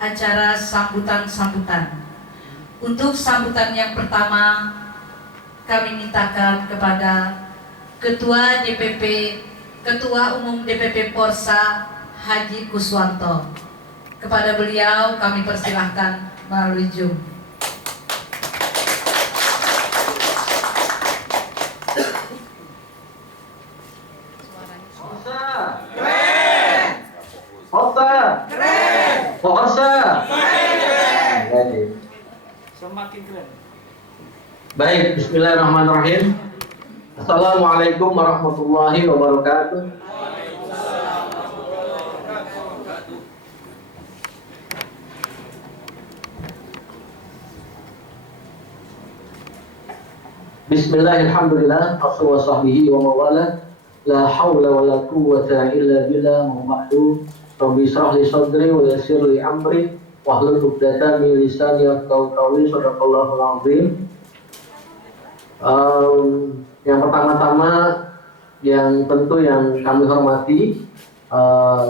Acara sambutan-sambutan. Untuk sambutan yang pertama, kami mintakan kepada Ketua DPP, Ketua Umum DPP Porsa Haji Kuswanto. Kepada beliau kami persilahkan melalui Zoom. Semakin keren. Baik, bismillahirrahmanirrahim. Assalamualaikum warahmatullahi wabarakatuh. Bismillahirrahmanirrahim. Wa sahbihi wa mawala. La hawla wa la quwwata illa billah. Muhammadu Rabbi shrah li sadri wa yassir li amri wahlul 'uqdatam min lisani yafqahu qawli. Shadaqallahul azim. Yang pertama-tama yang tentu yang kami hormati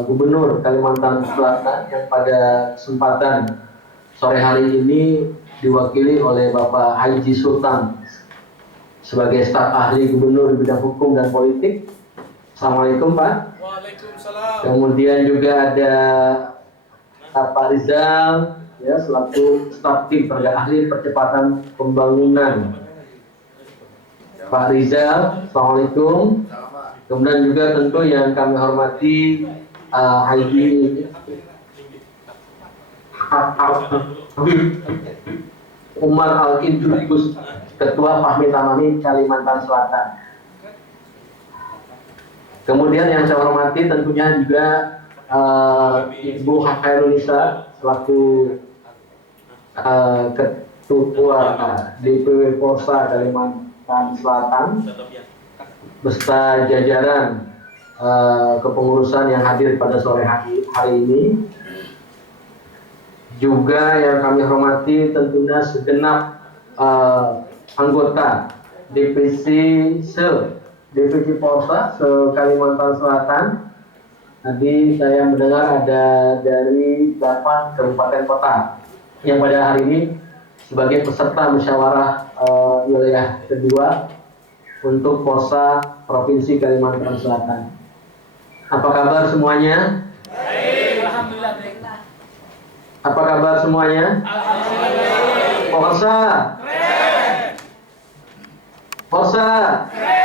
Gubernur Kalimantan Selatan yang pada kesempatan sore hari ini diwakili oleh Bapak Haji Sultan sebagai staf ahli Gubernur di bidang hukum dan politik. Assalamualaikum Pak. Waalaikumsalam. Kemudian juga ada Pak Rizal ya selaku staf tim tenaga ahli percepatan pembangunan. Pak Rizal, assalamualaikum. Kemudian juga tentu yang kami hormati Haji Habib Umar Al-Idrus, Ketua Fahmi Tamami Kalimantan Selatan. Kemudian yang saya hormati tentunya juga Ibu Khairunisa selaku Ketua DPW Porsa Kalimantan Selatan beserta jajaran kepengurusan yang hadir pada sore hari ini. Juga yang kami hormati tentunya segenap anggota DPC Porsa Kalimantan Selatan. Tadi saya mendengar ada dari 8 kabupaten kota yang pada hari ini sebagai peserta musyawarah wilayah kedua untuk Porsa Provinsi Kalimantan Selatan. Apa kabar semuanya? Baik. Alhamdulillah baik. Apa kabar semuanya? Alhamdulillah. Porsa. Keren. Porsa. Keren.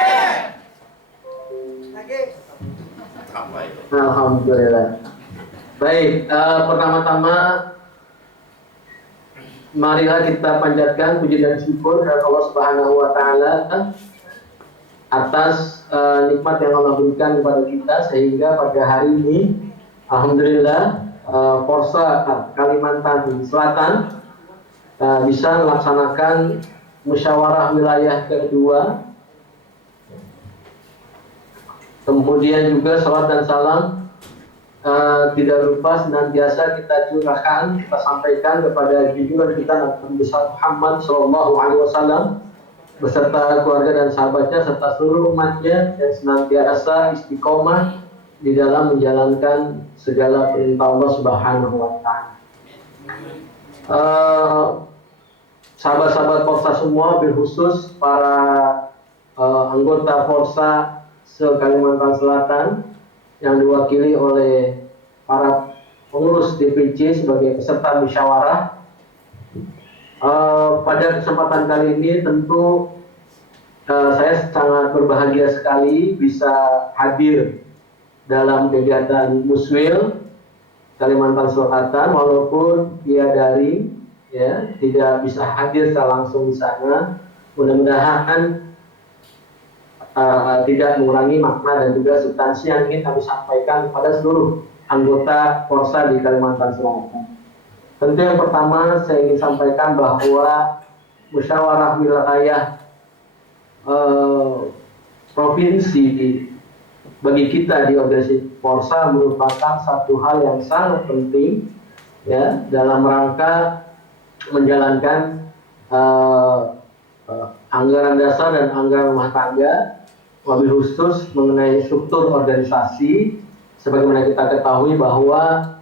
Alhamdulillah. Baik, pertama-tama marilah kita panjatkan puji dan syukur kepada Allah Subhanahu wa taala atas nikmat yang Allah berikan kepada kita sehingga pada hari ini alhamdulillah Porsa Kalimantan Selatan bisa melaksanakan musyawarah wilayah kedua. Kemudian juga salat dan salam tidak lupa senantiasa kita curahkan, kita sampaikan kepada junjungan kita Nabi besar Muhammad SAW beserta keluarga dan sahabatnya serta seluruh umatnya yang senantiasa istiqomah di dalam menjalankan segala perintah Allah Subhanahu wa taala. Sahabat-sahabat Porsa semua, khusus para anggota Porsa se-Kalimantan Selatan yang diwakili oleh para pengurus DPC sebagai peserta musyawarah. Pada kesempatan kali ini tentu saya sangat berbahagia sekali bisa hadir dalam kegiatan Muswil Kalimantan Selatan walaupun dia daring ya, tidak bisa hadir secara langsung di sana. Mudah-mudahan tidak mengurangi makna dan juga substansi yang ingin kami sampaikan kepada seluruh anggota Porsa di Kalimantan Selatan. Tentu yang pertama saya ingin sampaikan bahwa musyawarah wilayah provinsi bagi kita di organisasi Porsa merupakan satu hal yang sangat penting ya dalam rangka menjalankan anggaran dasar dan anggaran rumah tangga, wabil khusus mengenai struktur organisasi. Sebagaimana kita ketahui bahwa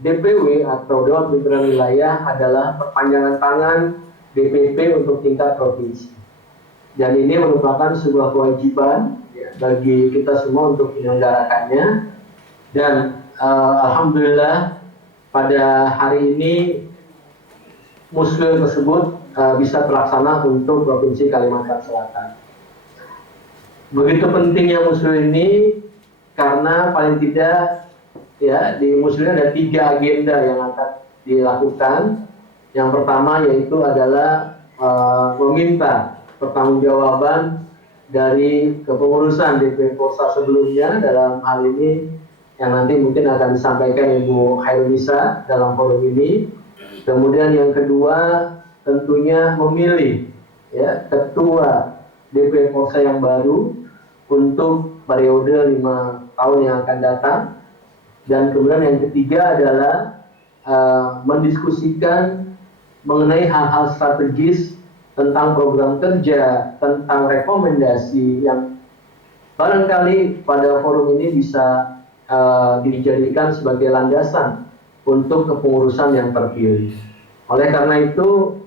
DPW atau Dewan Pimpinan Wilayah adalah perpanjangan tangan DPP untuk tingkat provinsi. Dan ini merupakan sebuah kewajiban ya, bagi kita semua untuk menyelenggarakannya. Dan alhamdulillah pada hari ini muslim tersebut bisa terlaksana untuk Provinsi Kalimantan Selatan. Begitu pentingnya muslim ini karena paling tidak ya di muslim ada 3 agenda yang akan dilakukan. Yang pertama yaitu adalah meminta pertanggungjawaban dari kepengurusan DP Polsa sebelumnya, dalam hal ini yang nanti mungkin akan disampaikan Ibu Khairunisa dalam forum ini. Kemudian yang kedua tentunya memilih ya ketua DP Polsa yang baru untuk periode 5 tahun yang akan datang. Dan kemudian yang ketiga adalah mendiskusikan mengenai hal-hal strategis tentang program kerja, tentang rekomendasi yang barangkali pada forum ini bisa dijadikan sebagai landasan untuk kepengurusan yang terpilih. Oleh karena itu,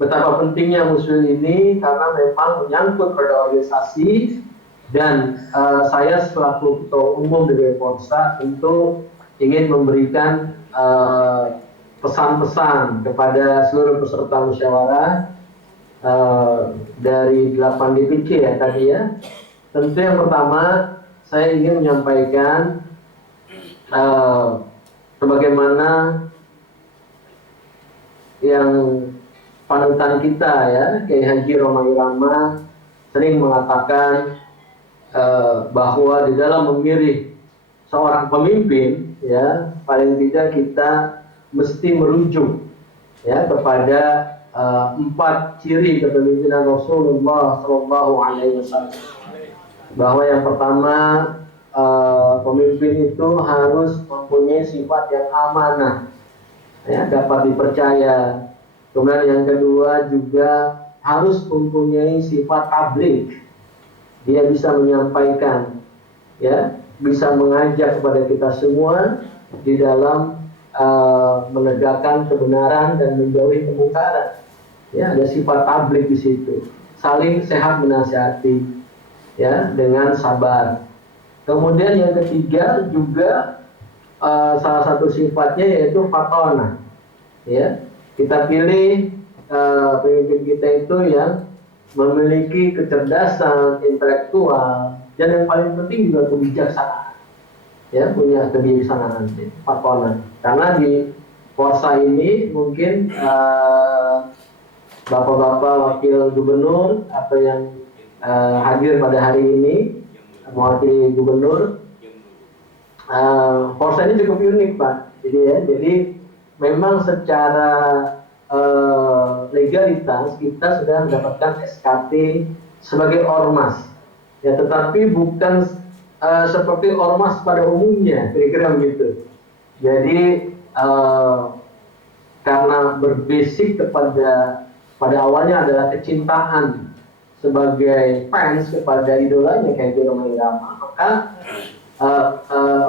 betapa pentingnya musul ini karena memang menyangkut pada organisasi dan saya selaku Ketua Umum DPP Polsa tentu ingin memberikan pesan-pesan kepada seluruh peserta musyawarah dari 8 DPC ya tadi ya. Tentu yang pertama saya ingin menyampaikan sebagaimana yang panutan kita ya, Kiai Haji Roma Irama sering mengatakan bahwa di dalam memilih seorang pemimpin ya paling tidak kita mesti merujuk ya kepada 4 ciri kepemimpinan Rasulullah SAW. Bahwa yang pertama pemimpin itu harus mempunyai sifat yang amanah, ya, dapat dipercaya. Kemudian yang kedua juga harus mempunyai sifat tabligh, dia bisa menyampaikan, ya, bisa mengajak kepada kita semua di dalam menegakkan kebenaran dan menjauhi kemungkaran. Ya, ada sifat tabligh di situ, saling sehat menasihati, ya, dengan sabar. Kemudian yang ketiga juga salah satu sifatnya yaitu fatona. Ya, kita pilih pemimpin kita itu yang memiliki kecerdasan intelektual dan yang paling penting juga kebijaksanaan. Ya, punya kebijaksanaan, fatona. Karena di Polsa ini mungkin bapak-bapak wakil gubernur atau yang hadir pada hari ini mewakili gubernur, Polsa ini cukup unik Pak. Jadi memang secara legalitas kita sudah mendapatkan SKT sebagai ormas, ya, tetapi bukan seperti ormas pada umumnya, kira-kira begitu. Jadi karena berbasic pada awalnya adalah kecintaan sebagai fans kepada idolanya kayak Roma Irama, maka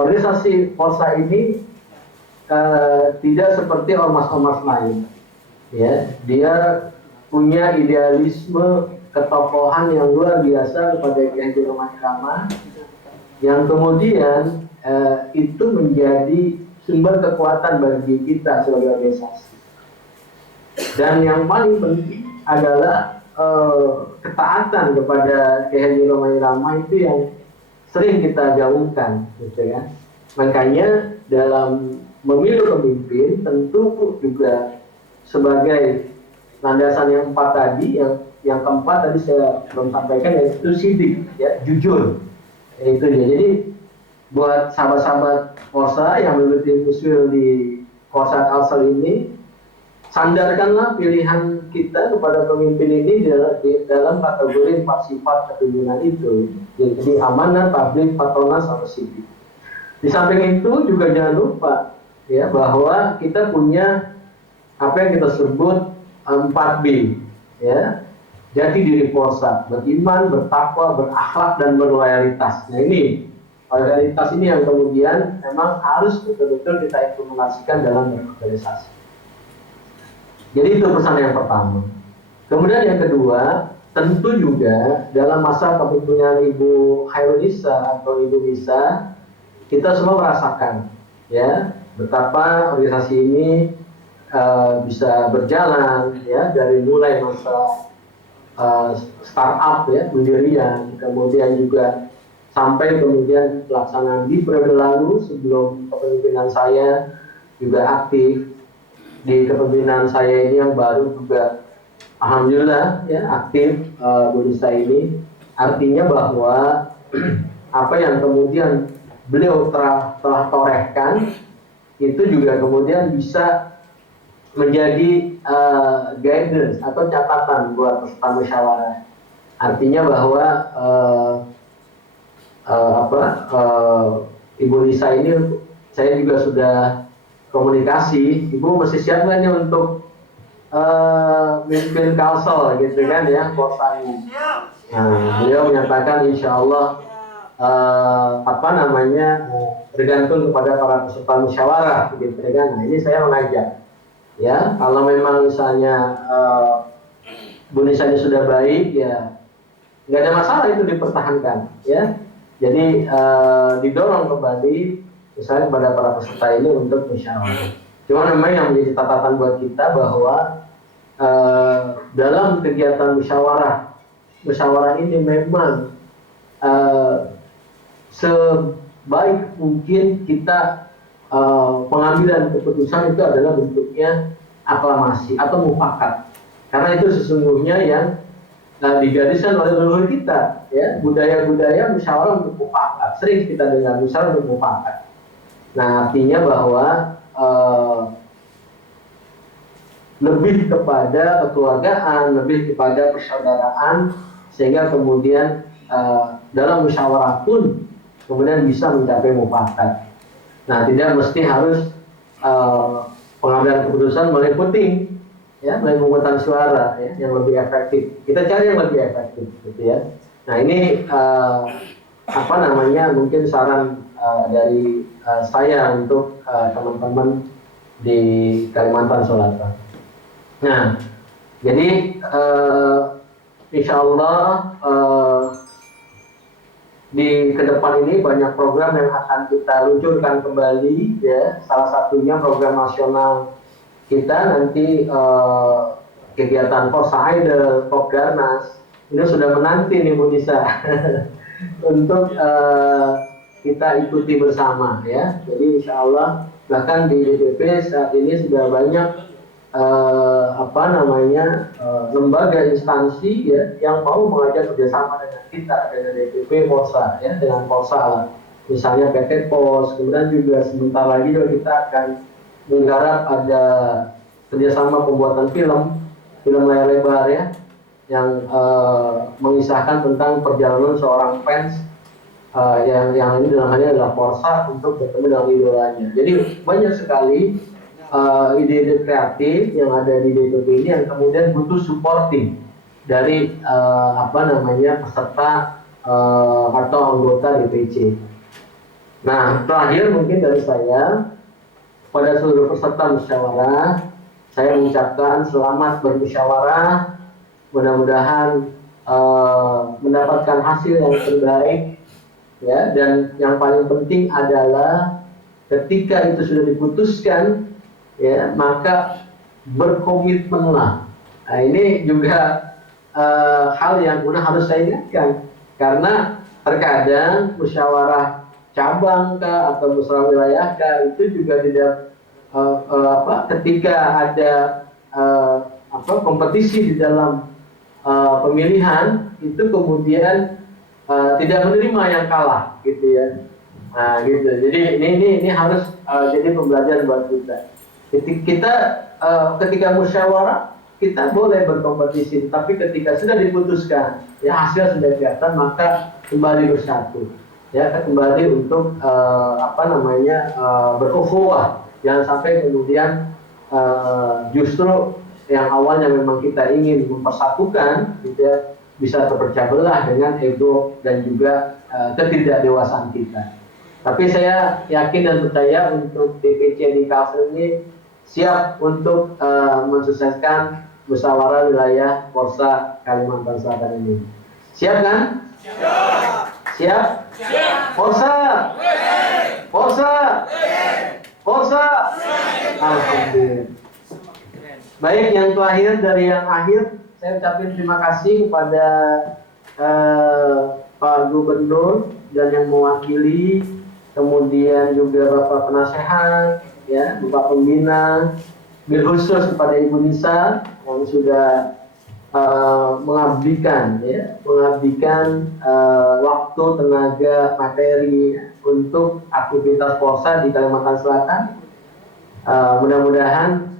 organisasi Polsa ini tidak seperti ormas-ormas lain. Ya, dia punya idealisme ketokohan yang luar biasa kepada Kiai Roma Irama, yang kemudian itu menjadi sumber kekuatan bagi kita sebagai organisasi. Dan yang paling penting adalah ketaatan kepada Kiai Roma Irama itu yang sering kita jauhkan, gitu ya. Makanya dalam memilih pemimpin tentu juga sebagai landasan yang 4 tadi, yang keempat tadi saya belum sampaikan yaitu sidik, ya, jujur. Itu dia. Jadi buat sahabat-sahabat Polsa yang mengikuti musul di Polsa Kalsel ini, sandarkanlah pilihan kita kepada pemimpin ini di dalam kategori 4 sifat kepemimpinan itu. Jadi amanah, tabligh, fatona, sama sidik. Di samping itu juga jangan lupa ya bahwa kita punya apa yang kita sebut 4B, ya, jati diri Polsa, beriman, bertakwa, berakhlak, dan berloyalitas. Nah ini Organitas ini yang kemudian memang harus betul-betul kita implementasikan dalam berorganisasi. Jadi itu pesan yang pertama. Kemudian yang kedua, tentu juga dalam masa kepemimpinan Ibu Khairunisa atau Ibu Nisa, kita semua merasakan ya betapa organisasi ini bisa berjalan ya dari mulai masa startup ya pendirian, kemudian juga sampai kemudian pelaksanaan di periode lalu sebelum kepemimpinan saya juga aktif di kepemimpinan saya ini yang baru juga alhamdulillah ya aktif Bu Nisa ini, artinya bahwa apa yang kemudian beliau telah torehkan itu juga kemudian bisa menjadi guidance atau catatan buat peserta musyawarah. Artinya bahwa Ibu Nisa ini saya juga sudah komunikasi, Ibu masih siap nggak nih untuk mimpin Kalsel gitu kan ya korsanya. Nah, beliau menyatakan insya Allah tergantung kepada para peserta musyawarah gitu kan. Nah, ini saya mengajak ya kalau memang misalnya Bu Nisa ini sudah baik ya nggak ada masalah itu dipertahankan ya. Jadi didorong kembali misalnya kepada para peserta ini untuk musyawarah. Cuma memang yang menjadi catatan buat kita bahwa dalam kegiatan musyawarah ini memang sebaik mungkin kita pengambilan keputusan itu adalah bentuknya aklamasi atau mufakat. Karena itu sesungguhnya yang digariskan oleh leluhur kita, ya budaya-budaya musyawarah untuk mufakat. Sering kita dengar musyawarah untuk mufakat. Nah, artinya bahwa lebih kepada kekeluargaan, lebih kepada persaudaraan, sehingga kemudian dalam musyawarah pun kemudian bisa mencapai mufakat. Nah, tidak mesti harus pengambilan keputusan melalui voting, ya, melalui pemungutan suara, ya, yang lebih efektif. Kita cari yang lebih efektif, gitu ya. Nah, ini mungkin saran dari saya untuk teman-teman di Kalimantan Selatan. Nah, jadi insya Allah di kedepan ini banyak program yang akan kita luncurkan kembali, ya. Salah satunya program nasional kita nanti kegiatan Forsa Idol, Popdarnas ini sudah menanti nih Bu Nisa untuk kita ikuti bersama, ya. Jadi insya Allah bahkan di DPP saat ini sudah banyak lembaga instansi, ya, yang mau mengajak kerjasama dengan kita, dengan DPP Polsa, ya, dengan Polsa, misalnya PT Pos. Kemudian juga sebentar lagi juga kita akan menggarap ada kerjasama pembuatan film layar lebar, ya, yang mengisahkan tentang perjalanan seorang fans yang ini dalam halnya adalah Polsa untuk bertemu dengan idolanya. Jadi banyak sekali ide-ide kreatif yang ada di DPP ini yang kemudian butuh supporting dari peserta atau anggota DPC. Nah, terakhir mungkin dari saya pada seluruh peserta musyawarah, saya mengucapkan selamat bermusyawarah, mudah-mudahan mendapatkan hasil yang terbaik, ya, dan yang paling penting adalah ketika itu sudah diputuskan, ya, maka berkomitmenlah. Nah, ini juga hal yang harus saya ingatkan, karena terkadang musyawarah cabang atau musyawarah wilayah itu juga tidak ketika ada kompetisi di dalam pemilihan itu kemudian tidak menerima yang kalah, gitu ya. Nah, gitu. Jadi ini harus jadi pembelajaran buat kita. Ketika musyawarah kita boleh berkompetisi, tapi ketika sudah diputuskan, ya, hasil sudah kelihatan, maka kembali bersatu, ya, kembali untuk berukhuwah. Jangan sampai kemudian justru yang awalnya memang kita ingin mempersatukan, gitu ya, bisa terpecah belah dengan ego dan juga ketidakdewasaan kita. Tapi saya yakin dan percaya untuk DPC di Kalsel ini siap untuk mensukseskan musyawarah wilayah Porsa Kalimantan Selatan ini. Siap kan? Siap? Porsa! Porsa! Porsa! Alhamdulillah. Baik, yang terakhir dari yang akhir, saya ucapkan terima kasih kepada Pak Gubernur dan yang mewakili, kemudian juga Bapak Penasehat, ya, Bapak Pembina, bil khusus kepada Ibu Nisa yang sudah mengabdikan waktu, tenaga, materi untuk aktivitas Porsa di Kalimantan Selatan. Mudah-mudahan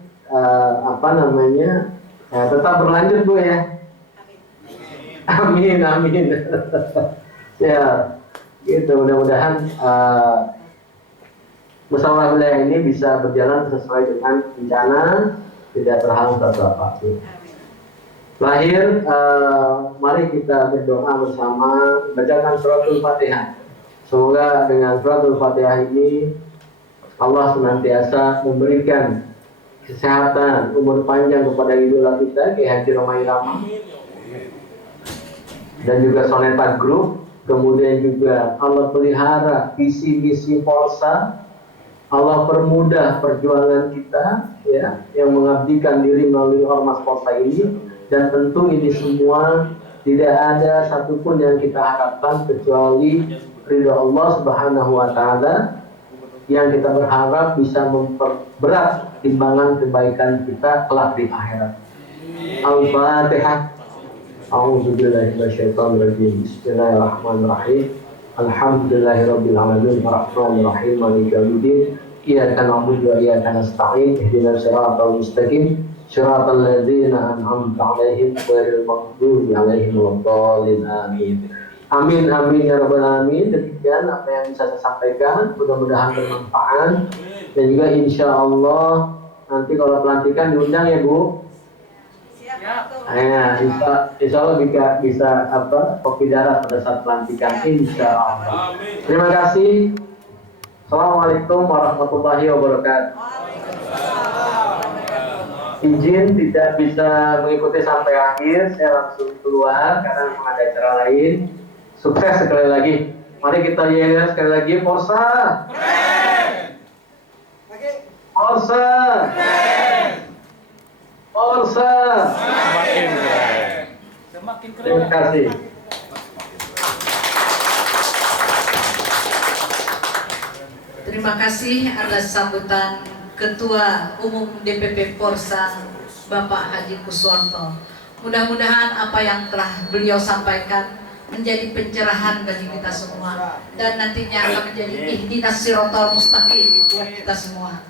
tetap berlanjut Bu ya. Amin, amin. Ya, gitu. Mudah-mudahan musyawarah wilayah ini bisa berjalan sesuai dengan rencana, tidak terhalang suatu apapun. Terakhir, mari kita berdoa bersama, bacakan suratul Fatihah. Semoga dengan suratul Fatihah ini Allah senantiasa memberikan kesehatan, umur panjang kepada idola kita, Kiai Haji Romai Rama, dan juga Soneta Group. Kemudian juga Allah pelihara visi misi Porsa, Allah permudah perjuangan kita, ya, yang mengabdikan diri melalui Ormas Porsa ini. Dan tentu ini semua tidak ada satupun yang kita harapkan kecuali ridho Allah Subhanahu wa Ta'ala, yang kita berharap bisa memperberat timbangan kebaikan kita kelak di akhirat. Al-Fatihah. A'udzubillahi minasyaitonirrajim. Bismillahirrahmanirrahim. Alhamdulillahirabbil alamin arrahmanir rahim maliki yaumiddin. Iyyaka na'budu wa iyyaka nasta'in. Ihdinas siratal mustaqim. Siratal ladzina an'amta 'alaihim ghairil maghdubi 'alaihim waladdallin. Amin. Amin amin ya rabbal alamin. Demikian apa yang bisa saya sampaikan, mudah-mudahan bermanfaat. Dan juga insya Allah nanti kalau pelantikan diundang ya Bu. Ya, insya Allah bisa kopi darat pada saat pelantikan, insya Allah. Terima kasih. Assalamualaikum warahmatullahi wabarakatuh. Izin tidak bisa mengikuti sampai akhir, saya langsung keluar karena memang ada acara lain. Sukses sekali lagi. Mari kita yel sekali lagi, Porsa. Porsa. Porsa. Semakin keren. Terima kasih. Terima kasih atas sambutan Ketua Umum DPP Porsa Bapak Haji Kuswanto. Mudah-mudahan apa yang telah beliau sampaikan menjadi pencerahan bagi kita semua dan nantinya akan menjadi ihdinas siratal mustaqim buat kita semua.